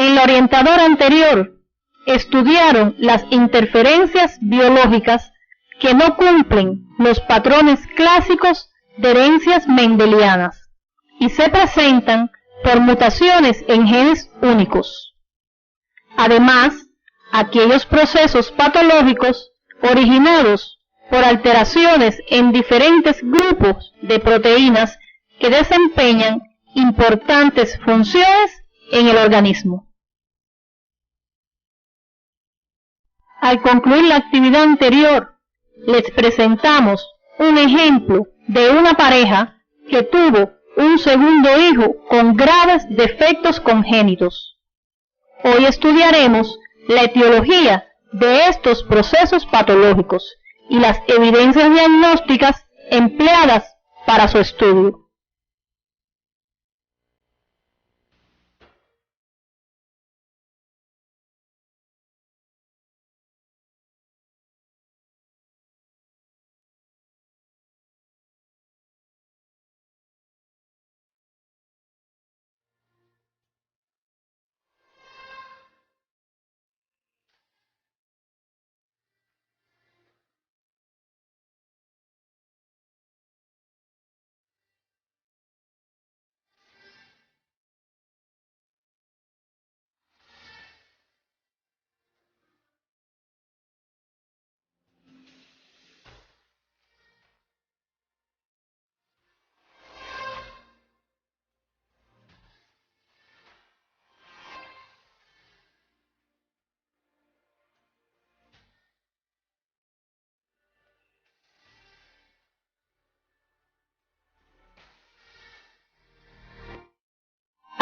En la orientadora anterior, estudiaron las interferencias biológicas que no cumplen los patrones clásicos de herencias mendelianas y se presentan por mutaciones en genes únicos. Además, aquellos procesos patológicos originados por alteraciones en diferentes grupos de proteínas que desempeñan importantes funciones en el organismo. Al concluir la actividad anterior, les presentamos un ejemplo de una pareja que tuvo un segundo hijo con graves defectos congénitos. Hoy estudiaremos la etiología de estos procesos patológicos y las evidencias diagnósticas empleadas para su estudio.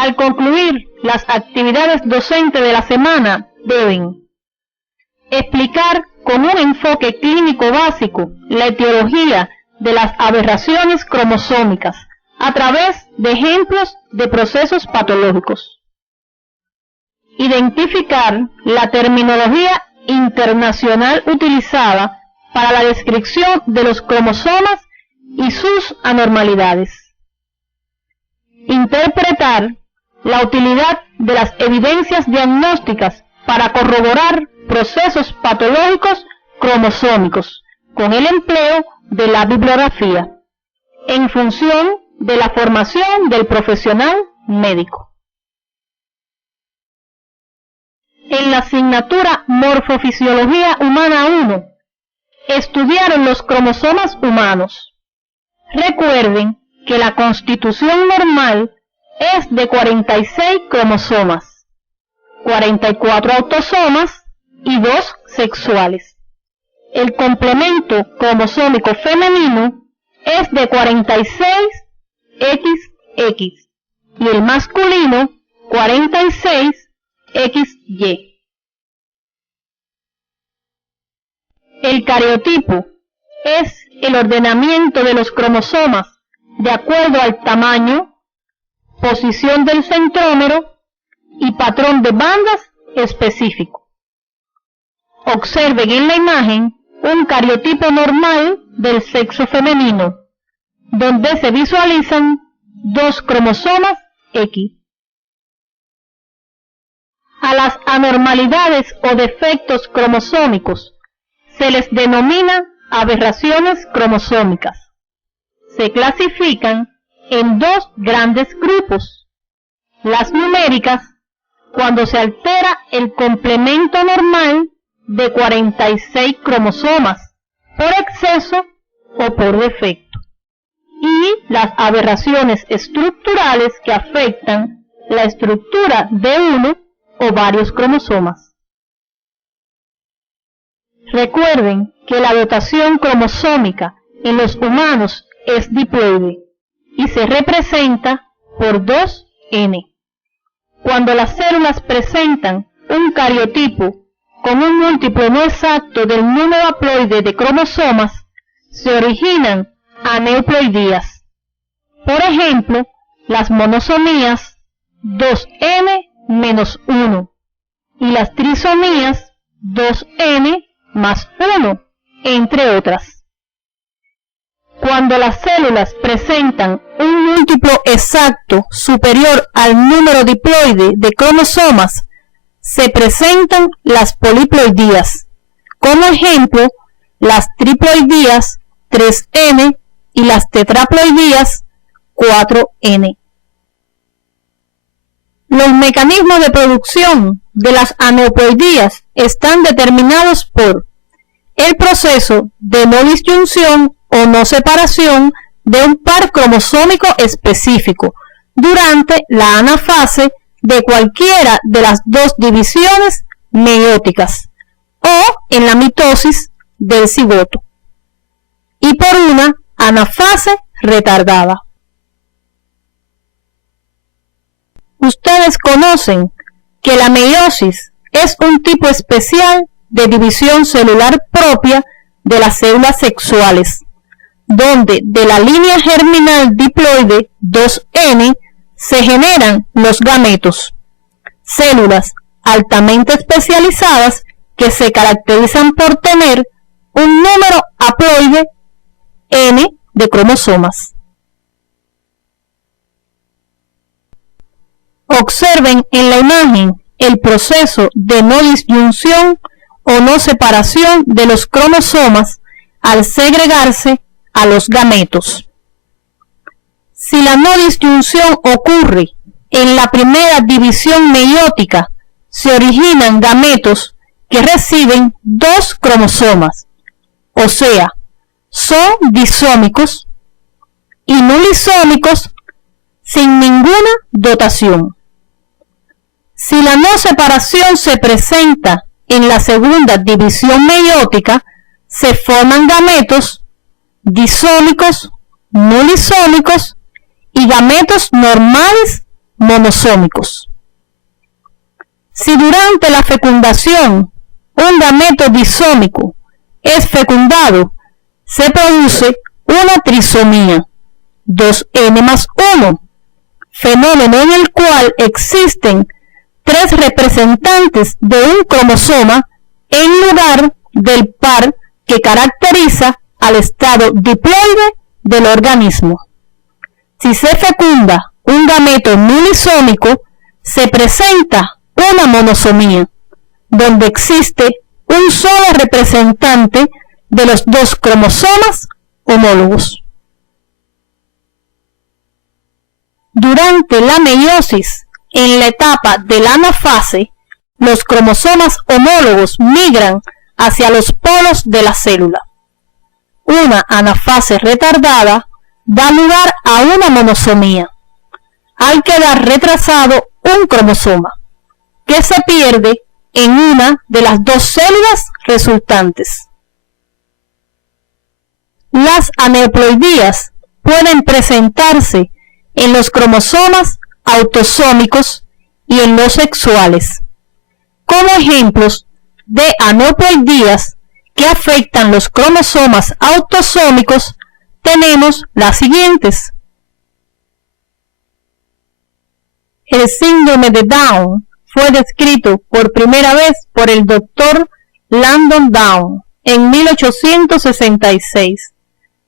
Al concluir las actividades docentes de la semana, deben explicar con un enfoque clínico básico la etiología de las aberraciones cromosómicas a través de ejemplos de procesos patológicos. Identificar la terminología internacional utilizada para la descripción de los cromosomas y sus anormalidades. Interpretar la utilidad de las evidencias diagnósticas para corroborar procesos patológicos cromosómicos con el empleo de la bibliografía, en función de la formación del profesional médico. En la asignatura Morfofisiología Humana 1, estudiaron los cromosomas humanos. Recuerden que la constitución normal es de 46 cromosomas, 44 autosomas y 2 sexuales. El complemento cromosómico femenino es de 46XX y el masculino 46XY. El cariotipo es el ordenamiento de los cromosomas de acuerdo al tamaño, posición del centrómero y patrón de bandas específico. Observen en la imagen un cariotipo normal del sexo femenino, donde se visualizan 2 cromosomas X. A las anormalidades o defectos cromosómicos se les denomina aberraciones cromosómicas. Se clasifican en 2 grandes grupos: las numéricas, cuando se altera el complemento normal de 46 cromosomas por exceso o por defecto, y las aberraciones estructurales que afectan la estructura de uno o varios cromosomas. Recuerden que la dotación cromosómica en los humanos es diploide y se representa por 2N. Cuando las células presentan un cariotipo con un múltiplo no exacto del número haploide de cromosomas, se originan aneuploidías. Por ejemplo, las monosomías 2N-1 y las trisomías 2N+1, entre otras. Cuando las células presentan un múltiplo exacto superior al número diploide de cromosomas, se presentan las poliploidías, como ejemplo las triploidías 3N y las tetraploidías 4N. Los mecanismos de producción de las aneuploidías están determinados por el proceso de no disyunción o no separación de un par cromosómico específico durante la anafase de cualquiera de las dos divisiones meióticas o en la mitosis del cigoto, y por una anafase retardada. Ustedes conocen que la meiosis es un tipo especial de división celular propia de las células sexuales, donde de la línea germinal diploide 2N se generan los gametos, células altamente especializadas que se caracterizan por tener un número haploide N de cromosomas. Observen en la imagen el proceso de no disyunción o no separación de los cromosomas al segregarse a los gametos. Si la no disyunción ocurre en la primera división meiótica, se originan gametos que reciben dos cromosomas, o sea, son disómicos y nulisómicos sin ninguna dotación. Si la no separación se presenta en la segunda división meiótica, se forman gametos disómicos, nulisómicos y gametos normales monosómicos. Si durante la fecundación un gameto disómico es fecundado, se produce una trisomía 2N+1, fenómeno en el cual existen tres representantes de un cromosoma en lugar del par que caracteriza al estado diploide del organismo. Si se fecunda un gameto nulisómico, se presenta una monosomía, donde existe un solo representante de los dos cromosomas homólogos. Durante la meiosis, en la etapa de la anafase, los cromosomas homólogos migran hacia los polos de la célula. Una anafase retardada da lugar a una monosomía, al quedar retrasado un cromosoma, que se pierde en una de las dos células resultantes. Las aneuploidías pueden presentarse en los cromosomas autosómicos y en los sexuales. Como ejemplos de aneuploidías que afectan los cromosomas autosómicos tenemos las siguientes. El síndrome de Down fue descrito por primera vez por el Dr. Landon Down en 1866,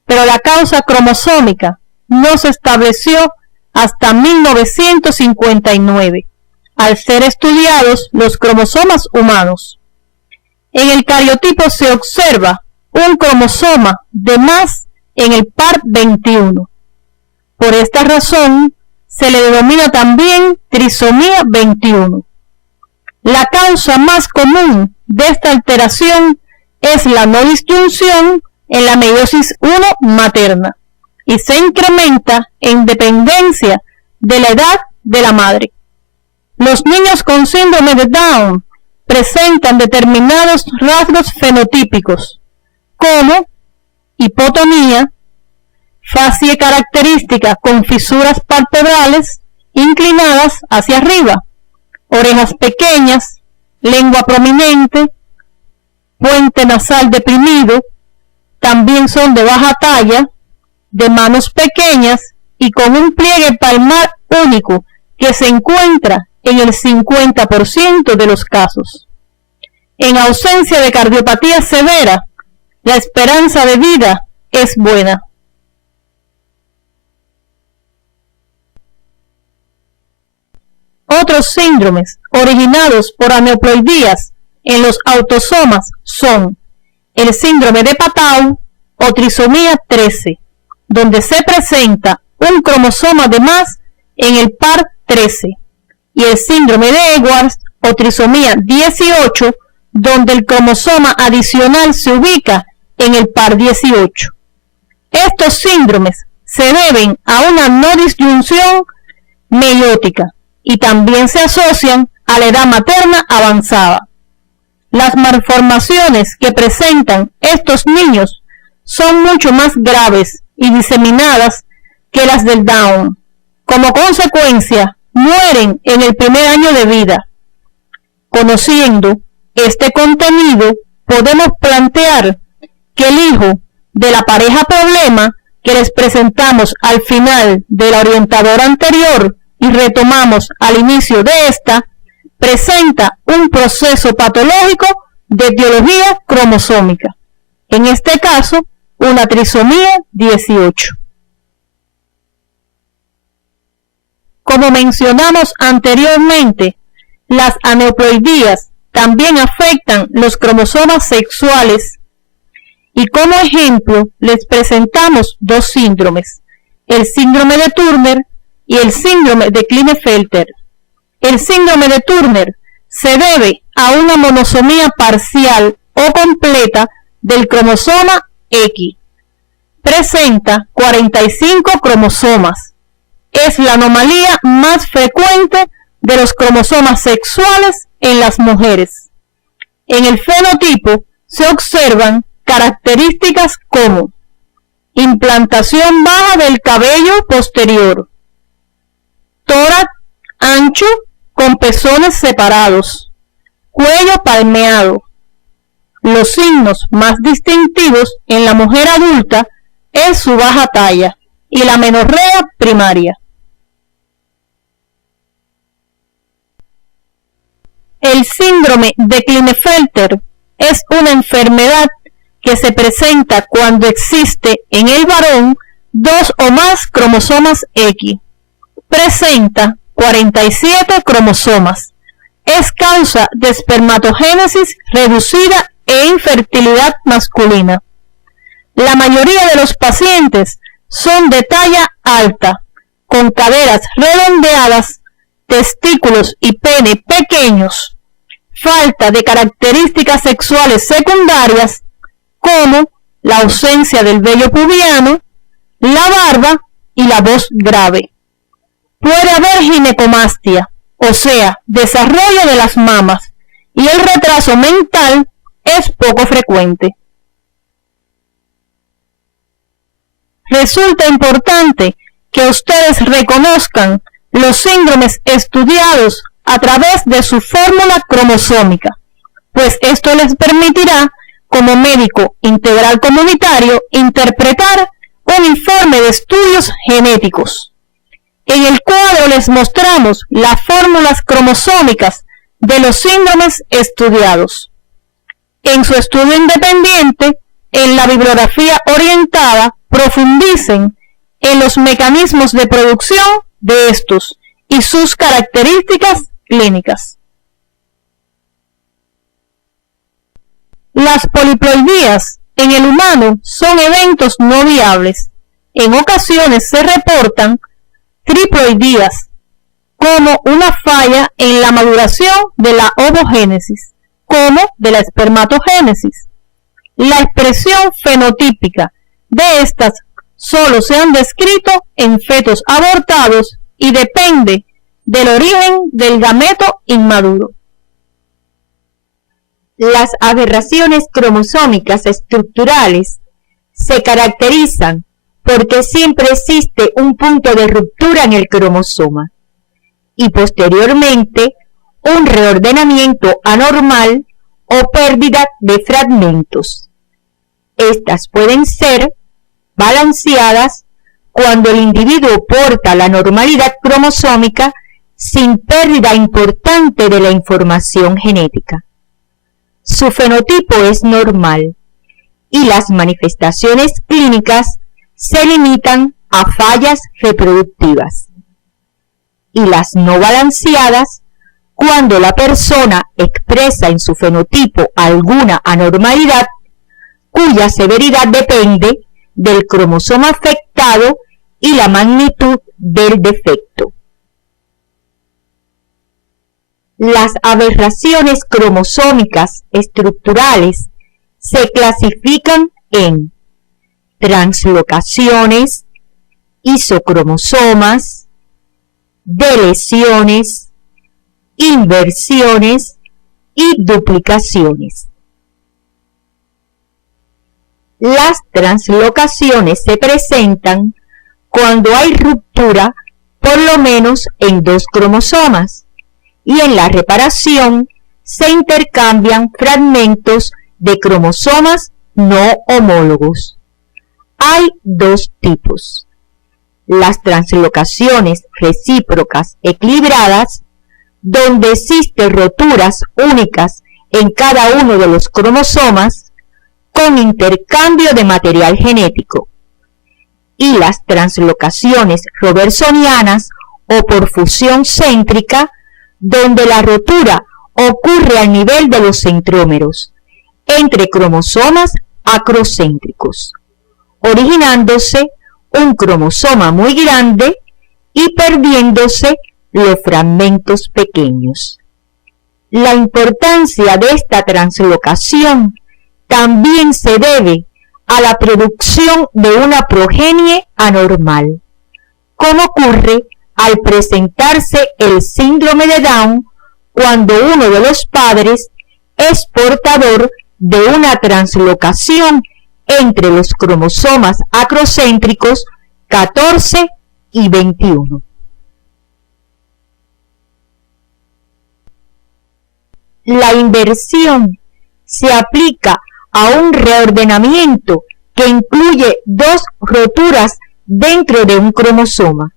pero la causa cromosómica no se estableció hasta 1959, al ser estudiados los cromosomas humanos. En el cariotipo se observa un cromosoma de más en el par 21. Por esta razón, se le denomina también trisomía 21. La causa más común de esta alteración es la no disyunción en la meiosis 1 materna y se incrementa en dependencia de la edad de la madre. Los niños con síndrome de Down presentan determinados rasgos fenotípicos, como hipotonía, facie característica con fisuras palpebrales inclinadas hacia arriba, orejas pequeñas, lengua prominente, puente nasal deprimido, también son de baja talla, de manos pequeñas y con un pliegue palmar único que se encuentra en el 50% de los casos. En ausencia de cardiopatía severa, la esperanza de vida es buena. otros síndromes originados por aneuploidías en los autosomas son el síndrome de Patau o trisomía 13, donde se presenta un cromosoma de más en el par 13, y el síndrome de Edwards o trisomía 18, donde el cromosoma adicional se ubica en el par 18. Estos síndromes se deben a una no disyunción meiótica y también se asocian a la edad materna avanzada. Las malformaciones que presentan estos niños son mucho más graves y diseminadas que las del Down. Como consecuencia, mueren en el primer año de vida. Conociendo este contenido, podemos plantear que el hijo de la pareja problema que les presentamos al final de la orientadora anterior y retomamos al inicio de esta, presenta un proceso patológico de etiología cromosómica. En este caso, una trisomía 18. Como mencionamos anteriormente, las aneuploidías también afectan los cromosomas sexuales y como ejemplo les presentamos dos síndromes, el síndrome de Turner y el síndrome de Klinefelter. El síndrome de Turner se debe a una monosomía parcial o completa del cromosoma X. Presenta 45 cromosomas. Es la anomalía más frecuente de los cromosomas sexuales en las mujeres. En el fenotipo se observan características como implantación baja del cabello posterior, tórax ancho con pezones separados, cuello palmeado. Los signos más distintivos en la mujer adulta es su baja talla y la menorrea primaria. El síndrome de Klinefelter es una enfermedad que se presenta cuando existe en el varón dos o más cromosomas X. Presenta 47 cromosomas. Es causa de espermatogénesis reducida e infertilidad masculina. La mayoría de los pacientes son de talla alta, con caderas redondeadas, testículos y pene pequeños, falta de características sexuales secundarias como la ausencia del vello pubiano, la barba y la voz grave. Puede haber ginecomastia, o sea, desarrollo de las mamas, y el retraso mental es poco frecuente. Resulta importante que ustedes reconozcan los síndromes estudiados a través de su fórmula cromosómica, pues esto les permitirá, como médico integral comunitario, interpretar un informe de estudios genéticos. En el cuadro les mostramos las fórmulas cromosómicas de los síndromes estudiados. En su estudio independiente, en la bibliografía orientada, profundicen en los mecanismos de producción de estos y sus características clínicas. Las poliploidías en el humano son eventos no viables. En ocasiones se reportan triploidías como una falla en la maduración de la ovogénesis, como de la espermatogénesis. La expresión fenotípica de estas solo se han descrito en fetos abortados y depende del origen del gameto inmaduro. Las aberraciones cromosómicas estructurales se caracterizan porque siempre existe un punto de ruptura en el cromosoma y posteriormente un reordenamiento anormal o pérdida de fragmentos. Estas pueden ser balanceadas cuando el individuo porta la normalidad cromosómica sin pérdida importante de la información genética. Su fenotipo es normal y las manifestaciones clínicas se limitan a fallas reproductivas. y las no balanceadas cuando la persona expresa en su fenotipo alguna anormalidad cuya severidad depende del cromosoma afectado y la magnitud del defecto. Las aberraciones cromosómicas estructurales se clasifican en translocaciones, isocromosomas, deleciones, inversiones y duplicaciones. Las translocaciones se presentan cuando hay ruptura por lo menos en 2 cromosomas y en la reparación se intercambian fragmentos de cromosomas no homólogos. Hay 2 tipos: las translocaciones recíprocas equilibradas, donde existen roturas únicas en cada uno de los cromosomas con intercambio de material genético, y las translocaciones robertsonianas o por fusión céntrica, donde la rotura ocurre al nivel de los centrómeros entre cromosomas acrocéntricos, originándose un cromosoma muy grande y perdiéndose los fragmentos pequeños. La importancia de esta translocación también se debe a la producción de una progenie anormal, como ocurre al presentarse el síndrome de Down cuando uno de los padres es portador de una translocación entre los cromosomas acrocéntricos 14 y 21. La inversión se aplica a un reordenamiento que incluye 2 roturas dentro de un cromosoma,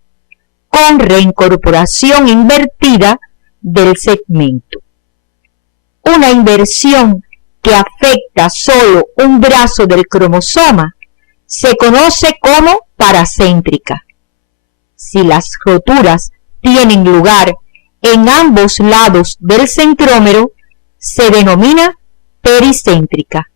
con reincorporación invertida del segmento. Una inversión que afecta solo un brazo del cromosoma se conoce como paracéntrica. Si las roturas tienen lugar en ambos lados del centrómero, se denomina pericéntrica.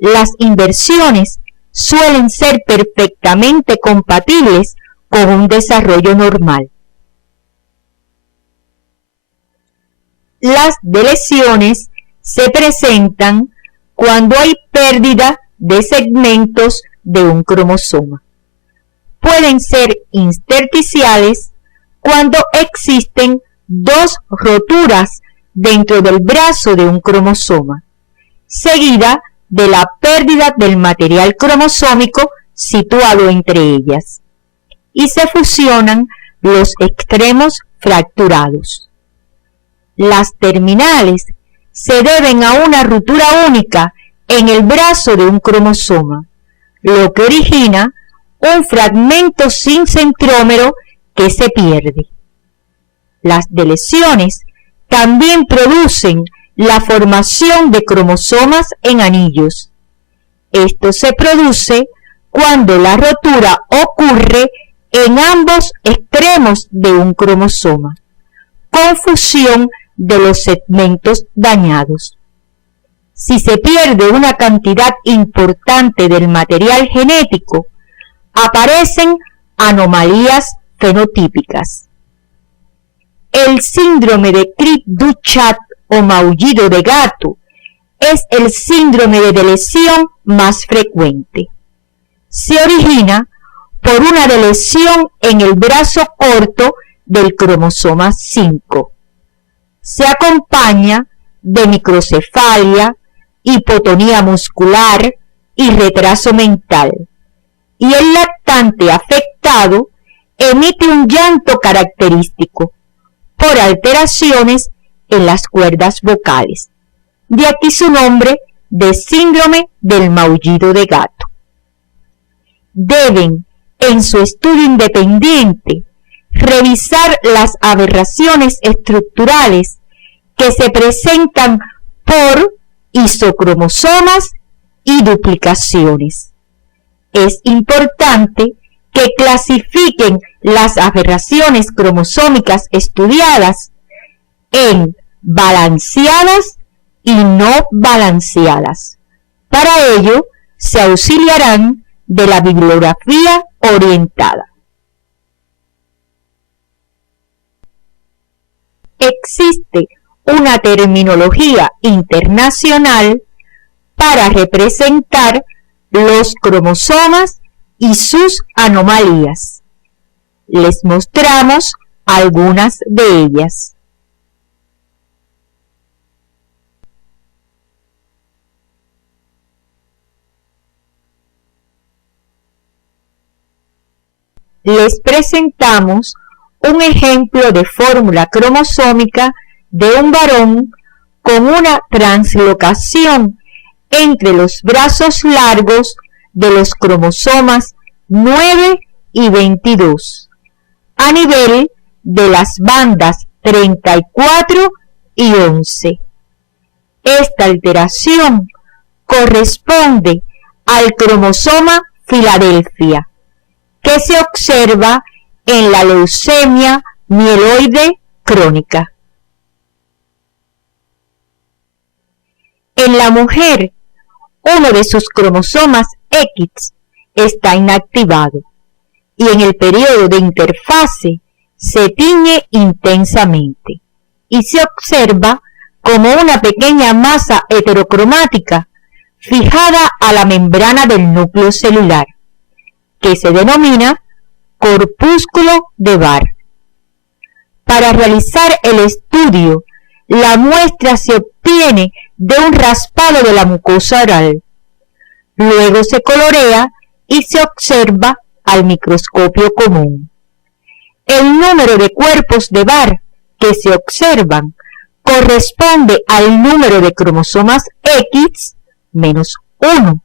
Las inversiones suelen ser perfectamente compatibles con un desarrollo normal. Las deleciones se presentan cuando hay pérdida de segmentos de un cromosoma. Pueden ser intersticiales cuando existen 2 roturas dentro del brazo de un cromosoma, seguida de la pérdida del material cromosómico situado entre ellas, y se fusionan los extremos fracturados. Las terminales se deben a una ruptura única en el brazo de un cromosoma, lo que origina un fragmento sin centrómero que se pierde. Las deleciones también producen la formación de cromosomas en anillos. Esto se produce cuando la rotura ocurre en ambos extremos de un cromosoma, con fusión de los segmentos dañados. Si se pierde una cantidad importante del material genético, aparecen anomalías fenotípicas. El síndrome de Cribb-Duchat o maullido de gato es el síndrome de deleción más frecuente. Se origina por una deleción en el brazo corto del cromosoma 5. Se acompaña de microcefalia, hipotonía muscular y retraso mental, y el lactante afectado emite un llanto característico por alteraciones en las cuerdas vocales. De aquí su nombre de síndrome del maullido de gato. Deben, en su estudio independiente, revisar las aberraciones estructurales que se presentan por isocromosomas y duplicaciones. Es importante que clasifiquen las aberraciones cromosómicas estudiadas en balanceadas y no balanceadas. Para ello, se auxiliarán de la bibliografía orientada. Existe una terminología internacional para representar los cromosomas y sus anomalías. Les mostramos algunas de ellas. Les presentamos un ejemplo de fórmula cromosómica de un varón con una translocación entre los brazos largos de los cromosomas 9 y 22, a nivel de las bandas 34 y 11. Esta alteración corresponde al cromosoma Filadelfia, que se observa en la leucemia mieloide crónica. En la mujer, uno de sus cromosomas X está inactivado y en el periodo de interfase se tiñe intensamente y se observa como una pequeña masa heterocromática fijada a la membrana del núcleo celular, que se denomina corpúsculo de Barr. Para realizar el estudio, la muestra se obtiene de un raspado de la mucosa oral. Luego se colorea y se observa al microscopio común. El número de cuerpos de Barr que se observan corresponde al número de cromosomas X menos 1.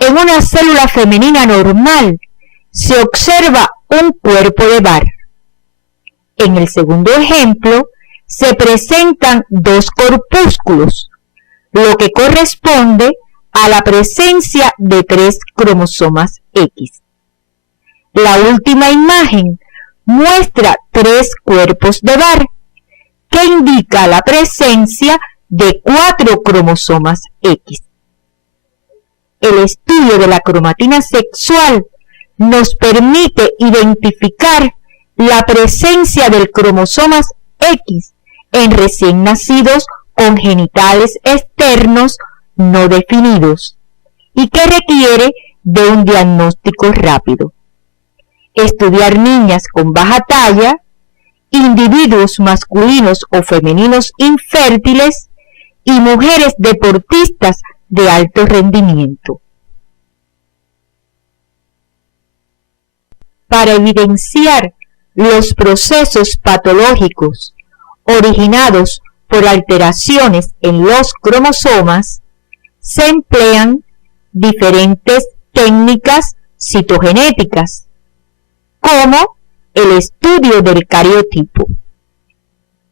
En una célula femenina normal se observa un cuerpo de Barr. En el segundo ejemplo se presentan dos corpúsculos, lo que corresponde a la presencia de 3 cromosomas X. La última imagen muestra 3 cuerpos de Barr, que indica la presencia de 4 cromosomas X. El estudio de la cromatina sexual nos permite identificar la presencia del cromosoma X en recién nacidos con genitales externos no definidos y que requiere de un diagnóstico rápido. Estudiar niñas con baja talla, individuos masculinos o femeninos infértiles y mujeres deportistas de alto rendimiento. Para evidenciar los procesos patológicos originados por alteraciones en los cromosomas, se emplean diferentes técnicas citogenéticas, como el estudio del cariotipo.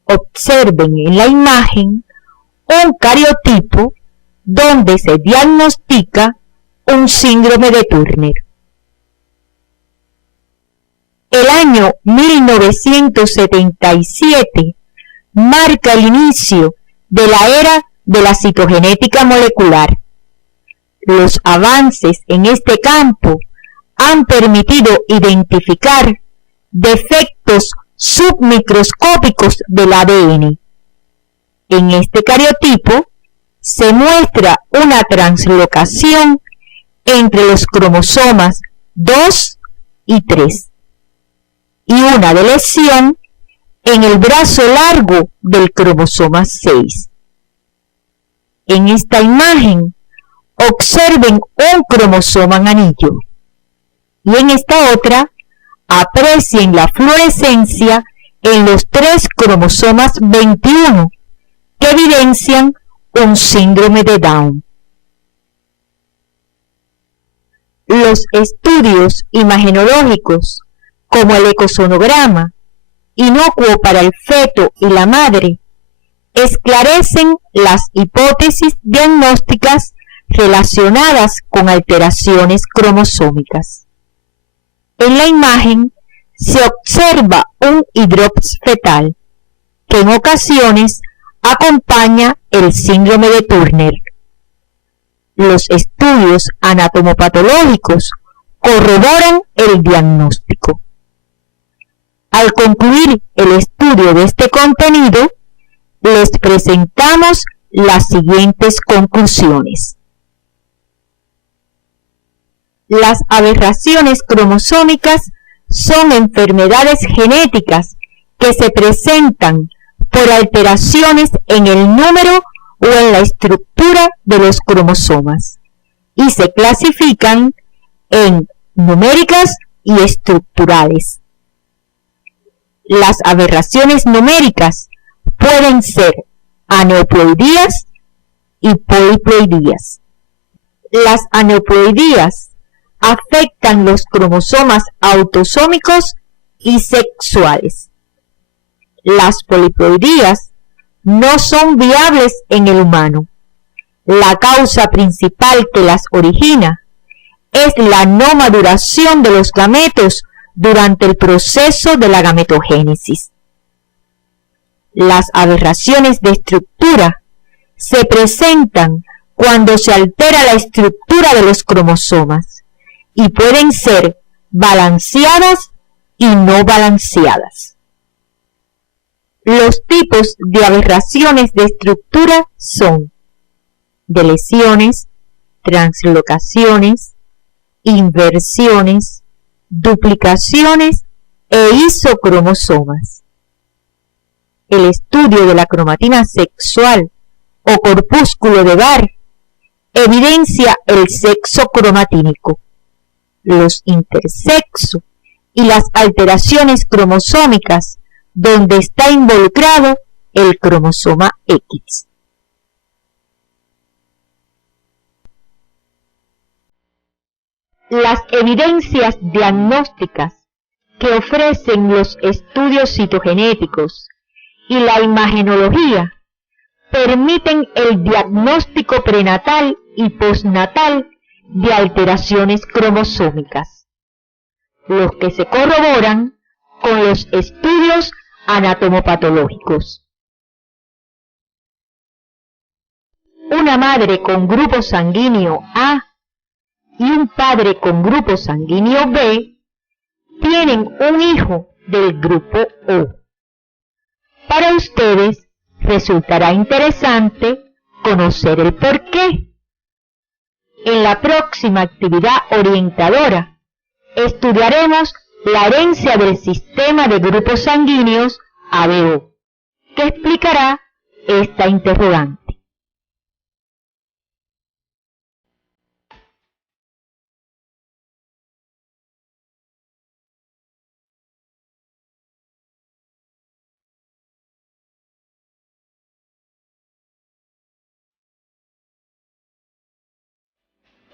Observen en la imagen un cariotipo donde se diagnostica un síndrome de Turner. El año 1977 marca el inicio de la era de la citogenética molecular. Los avances en este campo han permitido identificar defectos submicroscópicos del ADN. En este cariotipo se muestra una translocación entre los cromosomas 2 y 3 y una lesión en el brazo largo del cromosoma 6. En esta imagen observen un cromosoma en anillo y en esta otra aprecien la fluorescencia en los 3 cromosomas 21 que evidencian un síndrome de Down. Los estudios imagenológicos, como el ecosonograma, inocuo para el feto y la madre, esclarecen las hipótesis diagnósticas relacionadas con alteraciones cromosómicas. En la imagen se observa un hidrops fetal, que en ocasiones acompaña el síndrome de Turner. Los estudios anatomopatológicos corroboran el diagnóstico. Al concluir el estudio de este contenido, les presentamos las siguientes conclusiones. Las aberraciones cromosómicas son enfermedades genéticas que se presentan por alteraciones en el número o en la estructura de los cromosomas y se clasifican en numéricas y estructurales. Las aberraciones numéricas pueden ser aneuploidías y poliploidías. Las aneuploidías afectan los cromosomas autosómicos y sexuales. Las poliploidías no son viables en el humano. La causa principal que las origina es la no maduración de los gametos durante el proceso de la gametogénesis. Las aberraciones de estructura se presentan cuando se altera la estructura de los cromosomas y pueden ser balanceadas y no balanceadas. Los tipos de aberraciones de estructura son deleciones, translocaciones, inversiones, duplicaciones e isocromosomas. El estudio de la cromatina sexual o corpúsculo de Barr evidencia el sexo cromatínico, los intersexo y las alteraciones cromosómicas donde está involucrado el cromosoma X. Las evidencias diagnósticas que ofrecen los estudios citogenéticos y la imagenología permiten el diagnóstico prenatal y postnatal de alteraciones cromosómicas, los que se corroboran con los estudios anatomopatológicos. Una madre con grupo sanguíneo A y un padre con grupo sanguíneo B tienen un hijo del grupo O. Para ustedes resultará interesante conocer el porqué. En la próxima actividad orientadora estudiaremos la herencia del sistema de grupos sanguíneos ABO, que explicará esta interrogante.